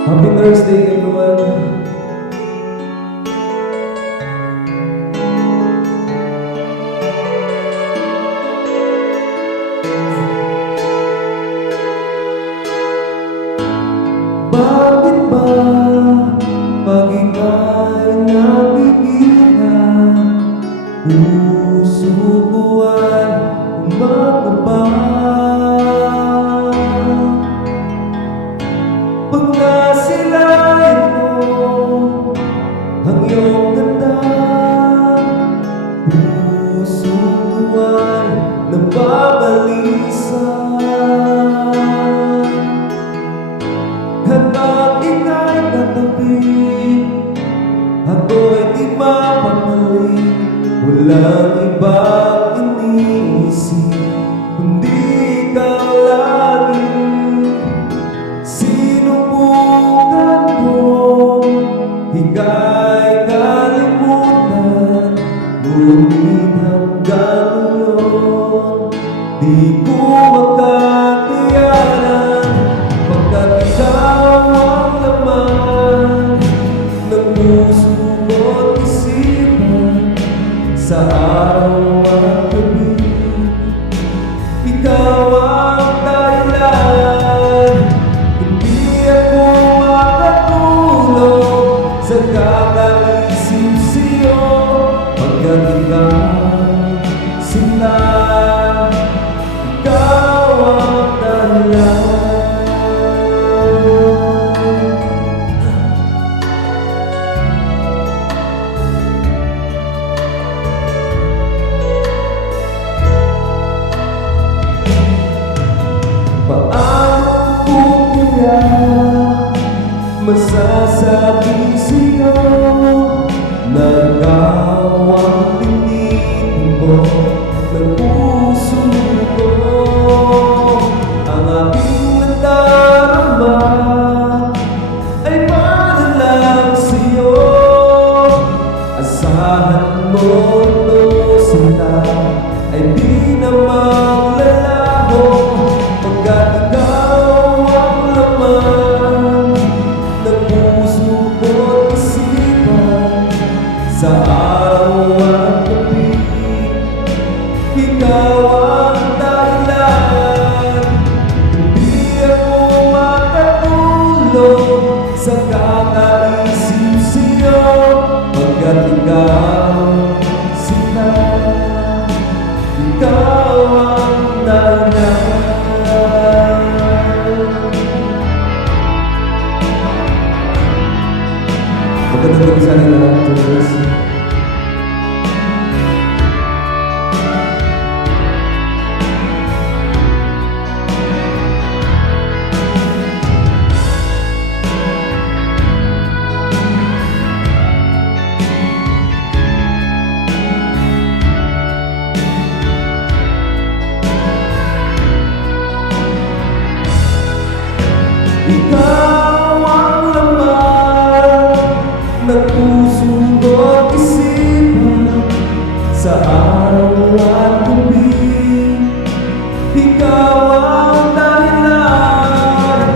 Happy Thursday, everyone. Bakit ba pag ika'y nakikita, puso ko ay umakabang? Pag nasilayan mo ang iyong ganda, puso ko ay nababalisa. At pag ika'y katabi, ako'y di mapapalik. Walang ibang iniisip kundi ikaw lagi. Sinubukan ko, ika'y kalimutan, ngunit hanggang ngayon di ko makakayanan. Pagkat ikaw ang laman ng puso ko't isipan, sa araw at gabi ikaw ang dahilan. Hindi ako makatulog sa kakaisip sa'yo, pagkat ikaw sinta, ikaw ang dahilan. Paano ko kaya masasabi sa'yo na ikaw ang tinitin mo ng puso ko? Ang aking nadarama ay para lang sa'yo. Asahan mo ito, sinta, ay di na maglalaho, pagkat ikaw ang laman ng puso ko't isipan, sa araw at gabi ikaw ang dahilan. Hindi ako makatulog sa kakaisip sa'yo, pagkat ikaw sinta, ikaw ang dahilan. Magandang gabi sa ating lahat, Diyos. Ikaw ang laman ng puso ko't isipan, sa araw at gabi ikaw ang dahilan.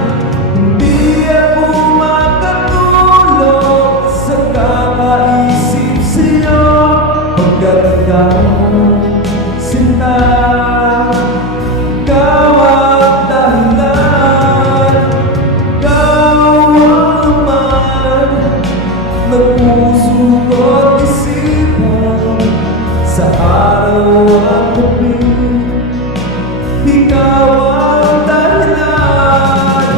Hindi ako makatulog sa kakaisip sa'yo, pagkat ikaw sinta, ikaw ang dahilan. Ng puso ko't isipan, sa araw at gabi ikaw ang dahilan.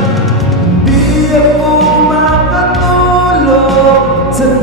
Hindi ako makatulog sa